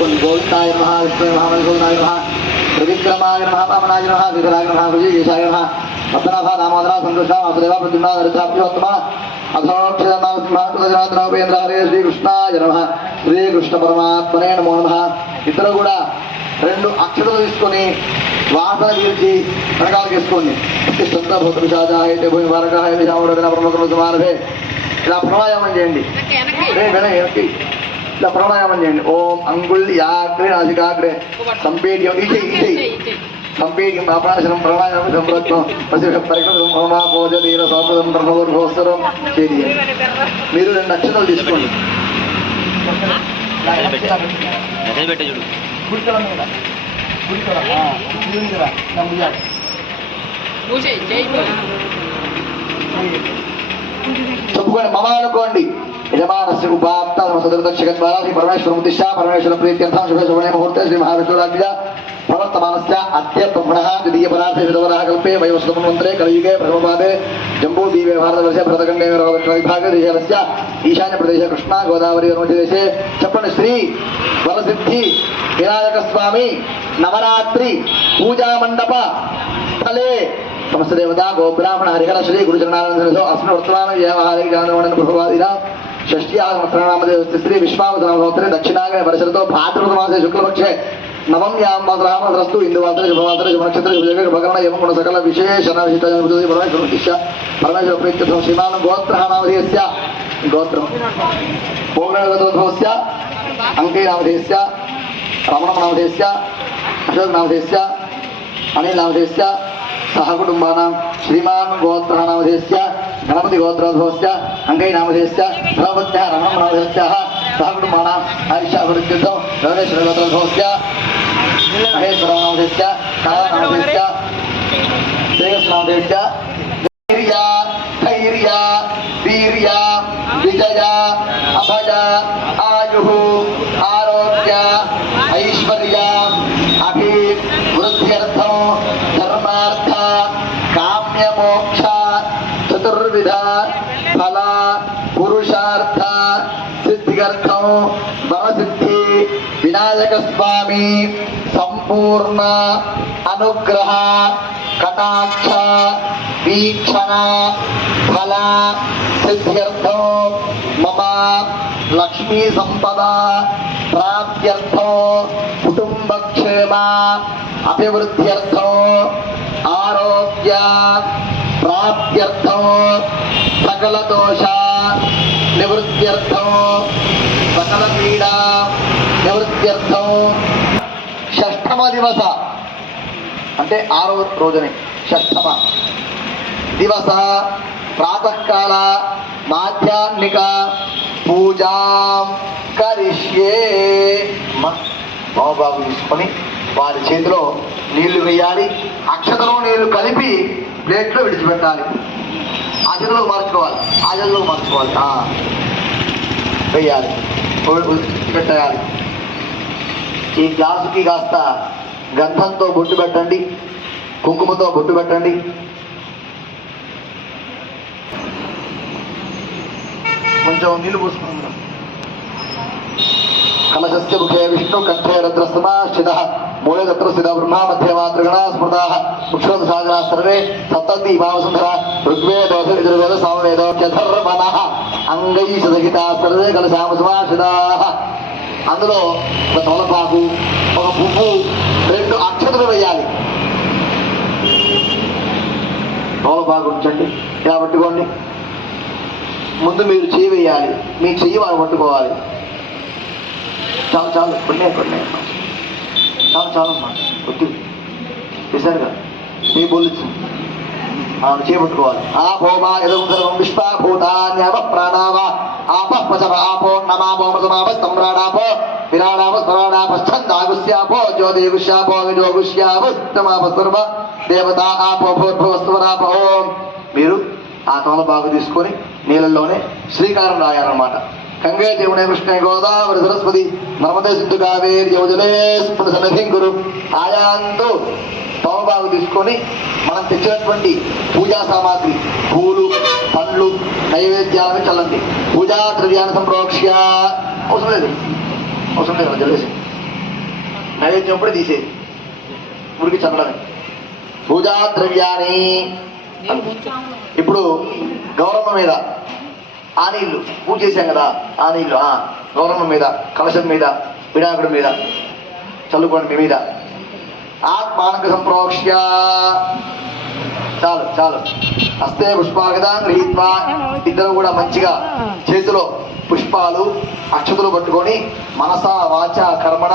गोविंदाय नमः विष्णुवे नमः मधुसूदनाय नमः त्रिविक्रमाय नमः वामनाय नमः विकराय नमः विजयेशाय नमः पद्मनाभा दामोदरा संतोषा वासुदेवा प्रद्युम्ना नरसाप्योत्तमा अथोक्षरनामस्मात्मजनाथनोपेन्द्र हरे श्रीकृष्णाय नमः శ్రీకృష్ణ పరమాత్మనే నమో నమః. ఇద్దరు కూడా 2 అక్షతలు తీసుకొని వాసన తీర్చి వెనకాలకు వేసుకోండి. సంత భూత విషాదాహైతే భూమి భారకాయ విషాముడన ప్రముఖ సమానభే. ఇలా ప్రాణాయామం చేయండి. వెనక్కి ఇలా ప్రాణాయామం చేయండి. ఓం అంగుళ్యాగ్రే నాసికాగ్రే సంపేడ్యం ఇచే సంపేడ్యం ప్రాణాశనం ప్రాణాయామం సంప్రత్వం పరికృతం భోజనీర సాంప్రదం బ్రహ్మోర్భోత్సరం చేయండి. మీరు 2 అక్షతలు తీసుకోండి. చెప్పుకోండి మమ అనుకోండి. యజమానస్య ఉపాప్త సదృదక్షక ద్వారా శ్రీ పరమేశ్వర ఉద్దిశ్య పరమేశ్వర ప్రీత్యర్థం శుభ శుభనే ముహూర్తే శ్రీ మహావిష్ణురాజ్ఞ ప్రవర్తమానస్య అద్య బ్రహ్మణః ద్వితీయ పరార్థే విధవరः కల్పే వయోస్వతమంత్రే కలియుగే ప్రథమపాదే జంబూద్వీపే భారతవర్షే భరతఖండే విభాగే దేశస్య ఈశాన్య ప్రదేశ కృష్ణా గోదావరి దేశే. చెప్పండి. శ్రీ వరసిద్ధి వినాయక స్వామి నవరాత్రి పూజా మండప స్థలే సమస్త దేవత గోబ్రాహ్మణ హరిహర శ్రీ గురుచరణానంద అస్మిన్ వర్తమాన వ్యవహారిక గానవర్ణన ప్రభావాదిన షష్ఠ్యా సంవత్సరానామ శ్రీ విశ్వావసనామోత్తరే దక్షిణాగ్నే వర్షతో భాద్రపదమాసే శుక్లపక్షే నవమ్యాం మాసరామద్రస్తు ఇందువాసరే శుభవాసరే శుభనక్షత్రే శుభజగ శుభకరణ ఏవం గుణ సకల విశేషణ పరమేశ్వర ఉద్దిశ్య పరమేశ్వర ప్రీత్యర్థం శ్రీమాన్ గోత్రః నామధేయస్య గోత్రం భోగనగతోద్భవస్య అంకే నామధేయస్య రమణ నామధేయస్య అశోక్ నామధేయస్య అనిల్ నామధేయస్య సహ కుటుంబానాం శ్రీమాన్ గోత్రః నామధేయస్య గణపతి గోత్రోద్భవస్య అంకై నామధేయస్య ధనపత్యః రమణ నామధేయస్య సహ కుటుంబానాం హరిషాభివృద్ధ్యర్థం రమేశ్వర గోత్రోద్భవస్య మహేశ్వర నామధేయస్య కళా నామధేయస్య శ్రేయస్ నామధేయస్య ధైర్య ధైర్య వీర్య విజయ అభయ ఆయు ఆరోగ్య ఐశ్వర్య అభివృద్ధ్యర్థం ధర్మార్థ కామ్యమోక్ష చతుర్విధ ఫల పురుషార్థ సిద్ధ్యర్థం వరసిద్ధి వినాయక స్వామి సంపూర్ణ అనుగ్రహ కటాక్ష వీక్షణ ఫల సిద్ధ్యర్థం మమ లక్ష్మీ సంపద ప్రాప్త్యర్థం కుటుంబక్షేమ అభివృద్ధ్యర్థం ఆరోగ్య ప్రాప్త్యర్థం సకల దోష నివృత్త్యర్థం సకల పీడ నివృత్త్యర్థం షష్ఠమ దివస అంటే 6వ రోజునే షష్ఠమ దివస ప్రాతకాల మాధ్యాహ్నిక పూజాం కరిష్యే. బాబు తీసుకొని వారి చేతిలో నీళ్లు వేయాలి. అక్షతలో నీళ్లు కలిపి ప్లేట్లో విడిచిపెట్టాలి. ఆ చేతిలోకి మార్చుకోవాలి. ఆ చేతిలోకి మార్చుకోవాలి. వేయాలి, పెట్టేయాలి. ఈ గ్లాసుకి కాస్త గంధంతో బొట్టు పెట్టండి, కుంకుమతో బొట్టు పెట్టండి. కొంచెం నీళ్లు పోసుకుందాం. కలశస్య ముఖే విష్ణు కంఠే రద్రస్తమాశ్చిత మూలే తత్ర స్థిత బ్రహ్మా మధ్య మాతృగణ స్మృతా ముక్షోద సాగరా సర్వే సప్తంతి భావసుందర ఋగ్వేద సామవేదోధర్మణ అంగై సదహిత సర్వే కలశామ సమాశ్రితా. అందులో ఒక తోలపాకు, ఒక పువ్వు, 2 అక్షతలు వేయాలి. తోలపాకు ఉంచండి, ఇలా పట్టుకోండి. ముందు మీరు చెయ్యి వేయాలి, మీ చెయ్యి వారు పట్టుకోవాలి. చాలు చాలు, కొన్ని చాలు చాలు అమ్మా, కొద్ది వేశారుగా మీ బోలిచ్చు చేపట్టుకోవాలి. ఆపోమా ఎదుగుం విశ్వాభూతాన్యాప ప్రాణావ ఆప పశవ ఆపో నమాపోమృతమాప స్తంభ్రాడాపో విరాడాప స్మరాడాపశ్చందాగుష్యాపో జ్యోతిగుష్యాపో విజోగుష్యాపస్తమాప సర్వ దేవత ఆపో భూర్భువస్వరాప. ఓం. మీరు ఆ తోలబాగు తీసుకొని నీళ్ళల్లోనే శ్రీకారం రాయాలన్నమాట. గంగే జమునే కృష్ణే గోదావరి సరస్వతి నర్మదే సింధు కావేరి యముజలే సన్నిధిం గురు. ఆయాందు తోమబాగు తీసుకొని మనం తెచ్చినటువంటి పూజా సామాగ్రి, పూలు, పండ్లు, నైవేద్యాలను చల్లండి. పూజా ద్రవ్యాన్ని సంప్రోక్ష్య అవసరం లేదు. అవసరం లేదు అలా జల్లేసి నైవేద్యం కూడా తీసేది ఉడికి చల్లడమే. పూజా ద్రవ్యాన్ని ఇప్పుడు గౌరమ్మ మీద ఆనీళ్ళు పూజ చేశాం కదా, ఆనీళ్ళు గౌరమ్మ మీద, కలశం మీద, వినాయకుడి మీద చల్లుకోండి. మీ మీద ఆత్మానక సంప్రోక్ష్య చాలు చాలు. హస్తే పుష్పాగదా గృహీత్వా, ఇద్దరు కూడా మంచిగా చేతిలో పుష్పాలు అక్షతులు పట్టుకొని మనస వాచ కర్మణ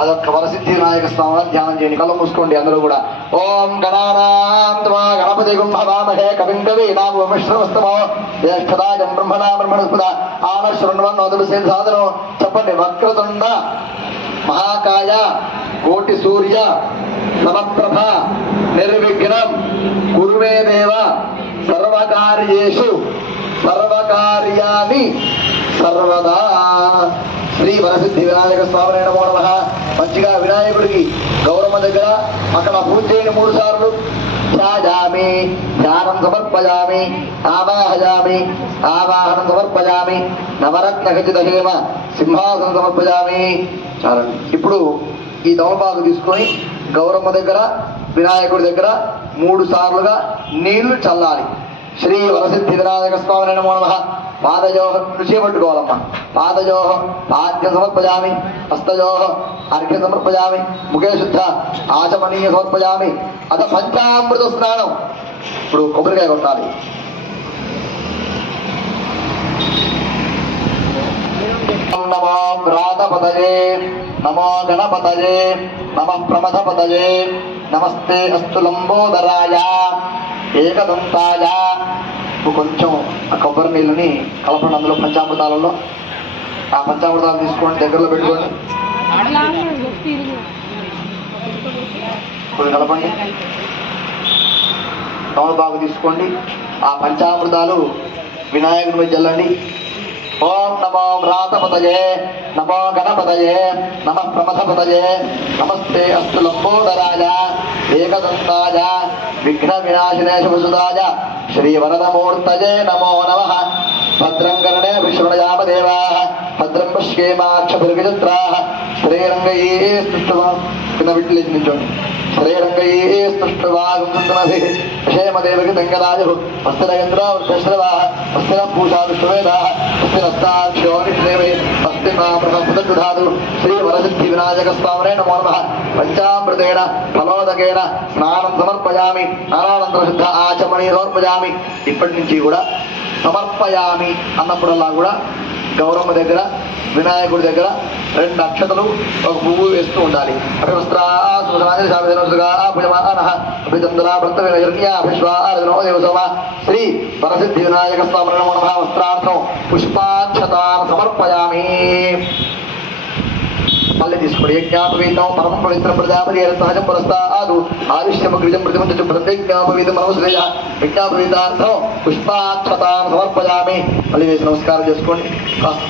అదొక వరసిద్ధి వినాయక స్వామిని ధ్యానం చేయండి. కళ్ళు మూసుకోండి అందరూ కూడా. ఓం గణానాం త్వా గణపతి గుంభవామహే కవిం కవీనాముపమిశ్రవస్తమో జ్యేష్ఠరాజం బ్రహ్మణా బ్రహ్మణస్పద ఆనశృణ్వన్నోదభిషేధ సాధనం. చెప్పండి. వక్రతుండ మహాకాయ కోటి సూర్య సమప్రభ నిర్విఘ్నం కురుమే దేవ సర్వకార్యేషు సర్వకార్యాన్ని సర్వదా. శ్రీ వరసిద్ధి వినాయక స్వామి నమో నమః. మంచిగా వినాయకుడికి గౌరమ్మ దగ్గర అక్కడ పూజ చేయండి 3 సార్లు. ధ్యాయామి, ధ్యానం సమర్పయామి, ఆవాహయామి, ఆవాహనం సమర్పయామి, నవరత్న ఖచ్చిత హేమ సింహాసనం సమర్పయామి. చాలండి. ఇప్పుడు ఈ తమలపాకు తీసుకొని గౌరమ్మ దగ్గర వినాయకుడి దగ్గర 3 సార్లుగా నీళ్లు చల్లాలి. శ్రీ వరసిద్ధి వినాయక స్వామి నమో నమః. పాదయో రుచి పట్టుకోవాలమ్మా. పాదయో పాద్యం సమర్పయామి, హస్తయో అర్ఘ్యం సమర్పయామి, ముఖే శుద్ధ ఆచమనీయ సమర్పయామి. అత పంచామృత స్నానం. ఇప్పుడు కొబ్బరికాయ కొట్టాలి. నమో వ్రాతపతయే, నమో గణపతయే, నమః ప్రమథపతయే, నమస్తే అస్తు లంబోదరాయ ఏకదంతాయ. కొంచెం ఆ కొబ్బరి నీళ్ళని కలపండి అందులో పంచామృతాలలో. ఆ పంచామృతాలు తీసుకోండి, దగ్గరలో పెట్టుకోండి, కొంచెం కలపండి. తమలపాకు తీసుకోండి. ఆ పంచామృతాలు వినాయకుడి మీద చల్లండి. ఓం నమో వ్రాతపతయే, నమో గణపతయే, నమః ప్రమథపతయే, నమస్తే అస్తు లంబోదరాయ ఏకదంతాయ విఘ్న వినాశినే శుభసుదాయ శ్రీ వరదమూర్తయే నమో నమః. భద్రం కర్ణే విశ్వయామ దేవాః, భద్రం పశ్యేమాక్షభిర్విచిత్రాః. శ్రీరంగయే సృష్టువా కింద బిడ్డలు లేచి నిల్చోండి. శ్రీరంగయే సృష్టువాగుంతునభిః క్షేమదేవకి తంగరాజు హస్తిరగేంద్ర వృద్ధశ్రవాః హస్తిన పూషా విశ్వవేదాః హస్తినస్తాక్షో విష్ణువే హస్తినా ప్రసంపదధాదు. శ్రీ వరసిద్ధి వినాయక స్వామినే నమో నమః. పంచామృతేన ఫలోదకేన స్నానం సమర్పయామి, స్నానానంతర శుద్ధ ఆచమనీ సమర్పయామి. ఇప్పటి నుంచి కూడా సమర్పయామి అన్నప్పుడల్లా కూడా గౌరమ్మ దగ్గర వినాయకుడి దగ్గర 2 అక్షతలు, 1 పువ్వు వేస్తూ ఉండాలి. శ్రీ వరసిద్ధి వినాయక స్వామి నమో నమః. వస్త్రార్థం పుష్పాక్షతాన్ సమర్పయామి. మళ్ళీ తీసుకోండి. యజ్ఞాపవీతం పరమ పవిత్ర ప్రజాపతి సహజం పురస్తాదు ఆయుష్యమగ్రిజం ప్రతిమంచు ప్రత్యేజ్ఞాపవీతం మనశ్రేయ యజ్ఞాపవీతార్థం పుష్పాక్షతాన్ సమర్పయామి. మళ్ళీ వేసి నమస్కారం చేసుకోండి.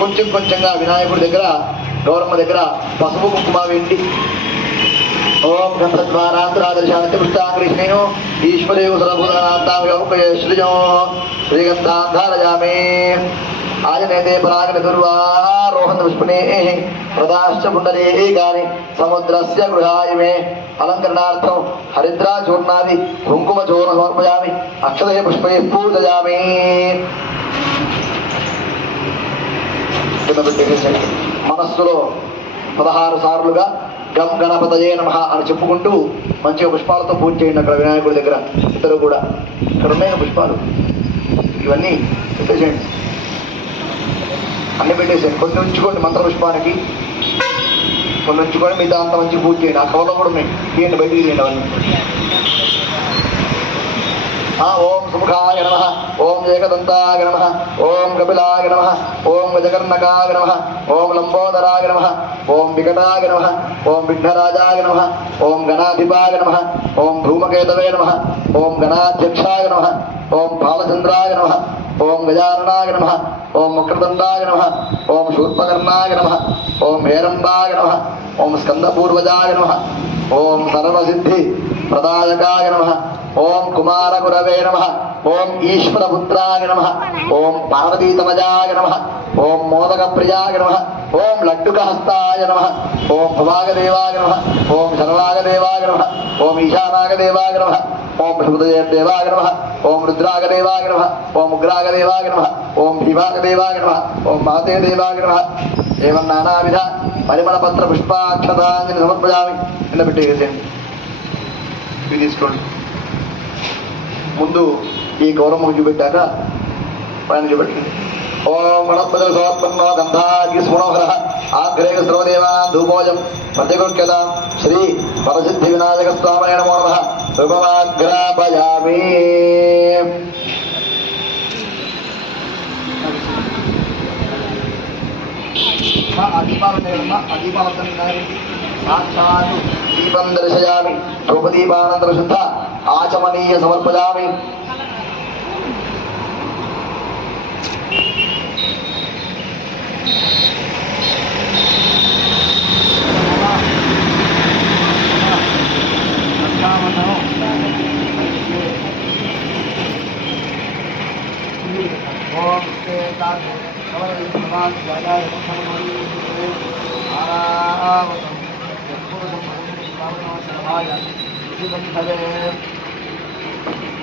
కొంచెం కొంచెంగా వినాయకుడి దగ్గర గౌరమ్మ దగ్గర పసుపు కుంకుమ వేయండి. ఓం గంధద్వారాంతరాదర్శాంతి కృష్ణాకృష్ణేను ఈశ్వరేవు సర్వభూతాంతాంగోపయశ్రిజం శ్రీగంధాధారయామి. ఆజనేతే పరాగణ దుర్వారోహణ పుష్పణే ప్రదాశ్చ పుండరీకాని సముద్రస్య గృహాయమే. అలంకరణార్థం హరిద్రాచూర్ణాది కుంకుమచూర్ణ సమర్పయామి. అక్షతయ పుష్పై పూజయామి. మనస్సులో 16 సార్లుగా గం గణపతయే నమః అని చెప్పుకుంటూ మంచిగా పుష్పాలతో పూజ చేయండి. అక్కడ వినాయకుడి దగ్గర ఇద్దరు కూడా ఇక్కడ ఉన్నాయి పుష్పాలు, ఇవన్నీ పెట్టేసేయండి. అన్ని పెట్టేసేయండి. కొన్ని ఉంచుకోండి మంత్ర పుష్పానికి, కొన్ని ఉంచుకొని మిగతా అంత మంచి పూజ చేయండి. ఆ కవర్లో కూడా ఉన్నాయి, తీయండి, బయటికి తీయండి అవన్నీ. ఓం సుముఖాయ నమః, ఓం ఏకదంతాయ నమః, ఓం కపిలాయ నమః, ఓం గజకర్ణకాయ నమః, ఓం లంబోదరాయ నమః, ఓం వికటాయ నమః, ఓం విఘ్నరాజాయ నమః, ఓం గణాధిపాయ నమః, ఓం ధూమకేతవే నమః, ఓం గణాధ్యక్షాయ నమః, ఓం బాలచంద్రాయ నమః, ఓం గజాననాయ నమః, ఓం వక్రదండాయ నమః, ఓం శూర్పకర్ణాయ నమః, ఓం హేరంబాయ నమః, ఓం స్కందపూర్వజాయ నమః, ఓం సర్వసిద్ధి ప్రదాయకాయ నమః, ఓం కుమారగురవే నమః, ఓం ఈశ్వరపుత్రాయ నమః, ఓం పార్వతీతమజాయ నమః, ఓం మోదక ప్రియాయ నమః. ఓం లడ్డుకహస్తాయ నమః. ఓం భవాగదేవాయ నమః. ఓం శరణాగదేవాయ నమః. ఓం ఈశానాగదేవాయ నమః. ఓం హృదయదేవాయ నమః. ఓం రుద్రాగదేవాయ నమః. ఓం ఉగ్రాగదేవాయ నమః. ఓం భీమాగదేవాయ నమః. ఓం మహదేవాయ నమః. ఏవం నానావిధ పరిమళ పత్ర పుష్పాక్షతాంజలి సమర్పయామి. కింద పెట్టేసేయండి. ఇవి తీసుకోండి. ముందు ఈ గౌరవం చూపెట్టాక పైన చూపెట్టండి. ఓం గణపతి సమర్పన్నో గంధాగ్ని స్మృణోహర ఆగ్రేయ సర్వదేవా ధూమోజం ప్రతిగృహ్యత శ్రీ పరసిద్ధి వినాయక స్వామి నమో నమః. ధూపమాగ్రాపయామి. దీపం దర్శయామి. ధూపదీపానంతర శుద్ధ ఆచమనీయ సమర్పయామి.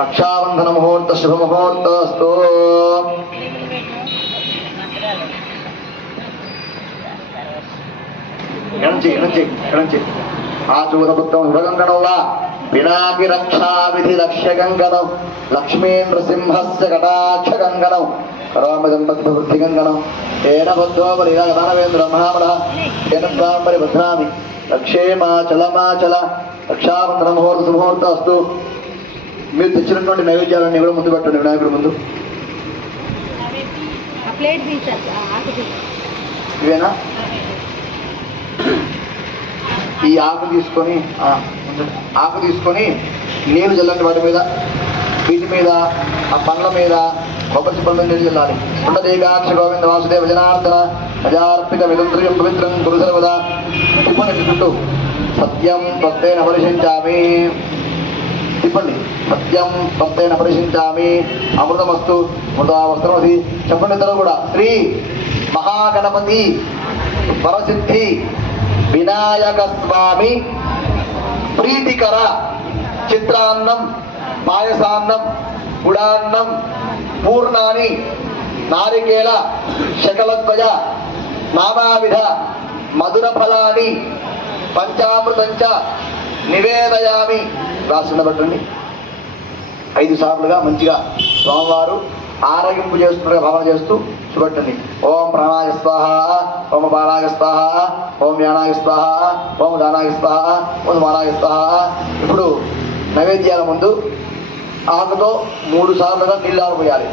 రక్షాబంధన ముహూర్త శుభ ముహూర్తస్తు. ఆచూరపుత్రం శుభగంగణౌలా పినాకి రక్షా విధి లక్ష్య గంగణం లక్ష్మీంద్ర సింహస్య కటాక్ష గంగణం రామదంపతి గంగణం ఏన బద్ధో బలివేంద్ర మహామల ఏన ప్రాంబరి బధ్నామి రక్షేమాచలమాచల. రక్షాబంధన ముహూర్త సుముహూర్త అస్తు. మీరు తెచ్చినటువంటి నైవేద్యాలన్నీ కూడా ముందు పెట్టండి వినాయకుడి ముందు. ఇవేనా? ఈ ఆకు తీసుకొని నీళ్లు చల్లండి వాటి మీద. వీటి మీద ఆ పండ్ల మీద కొబ్బరి పండ్ల నీళ్ళు చల్లాలి. ఉండదేగాక్ష గోవింద వాసుదేవ జనార్దన ప్రజార్పిత విదంత్రియం పవిత్రం గురు సర్వదా. తిప్పండి చుట్టూ. సత్యం భక్తేన పరిశించామి. తిప్పండి. సత్యం భక్తేన పరిశించామి. అమృతమస్తు అమృతావస్త్రమసి. చెప్పండి ఇద్దరు కూడా. శ్రీ మహాగణపతి పరసిద్ధి వినాయక స్వామి ప్రీతికర చిత్రాన్నం పాయసాన్నం గుడాన్నం పూర్ణాని నారికేల శకలద్వయ నానావిధ మధుర ఫలాని పంచామృతంచ నివేదయామి. రాసిన పెట్టండి. 5 సార్లుగా మంచిగా స్వామివారు ఆరగింపు చేస్తున్నట్టుగా భావన చేస్తూ చూపెట్టండి. ఓం ప్రాణాయ స్వాహ. ఓం బాలాయ స్వాహ. ఓం యానాయ స్వాహ. ఓం దానాయ స్వాహ. ఓం మానాయ స్వాహ. ఇప్పుడు నైవేద్యాల ముందు ఆకుతో 3 సార్లుగా నీళ్ళు ఆరిపోయాలి.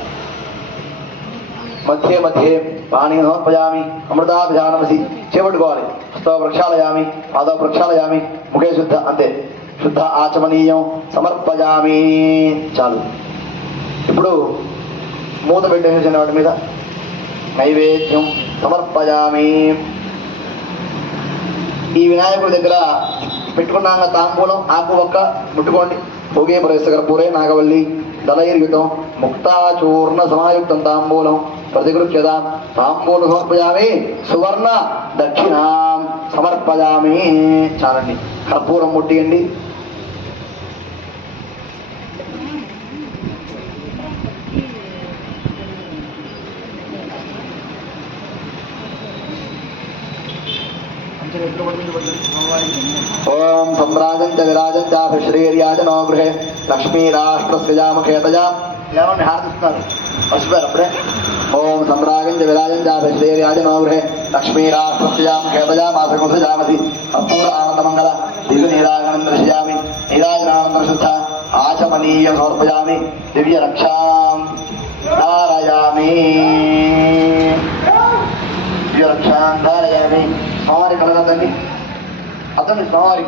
మధ్య మధ్య పాణి సమర్పయామి. అమృతాభిధానమసి. చేపట్టుకోవాలి. హస్తో ప్రక్షాళయామి. పాదో ప్రక్షాళయామి. ముఖే శుద్ధ. అంతే. శుద్ధ ఆచమనీయం సమర్పయామి. చాలు. ఇప్పుడు మూత పెట్టేసిన వాటి మీద నైవేద్యం సమర్పయామి. ఈ వినాయకుడి దగ్గర పెట్టుకున్నాక తాంబూలం ఆకు ఒక్క ముట్టుకోండి. భోగే పరేశకర్పూరే నాగవల్లి దళైర్యుతం ముక్తాచూర్ణ సమాయుక్తం తాంబూలం ప్రతిగృహ్యత. తాంబూలం సమర్పయామి. సువర్ణ దక్షిణాం సమర్పయామి. చాలండి. కర్పూరం ముట్టియండి. ఓం సంరాజంచ విరాజంచ శ్రీర్యాజనో గృహే లక్ష్మీరాష్ట్రస్యాముఖేతజా. ఏమని హారతిస్తున్నారు? మర్చిపోయారు అప్పుడే. ఓం సంరాజంచ విరాజంచ శ్రీర్యాజనో గృహే లక్ష్మీరాష్ట్రస్యాముఖేతజా మాసగుసజామసి. కర్పూర ఆనందమంగళ దివ్య నీరాజనం దర్శయామి. నీరాజనానంతర శుద్ధ ఆచమనీయం సమర్పయామి. దివ్య రక్షాం ధారయామి. దివ్య రక్షాం ధారయామి. స్వామి కలగదండి. అతని స్వామి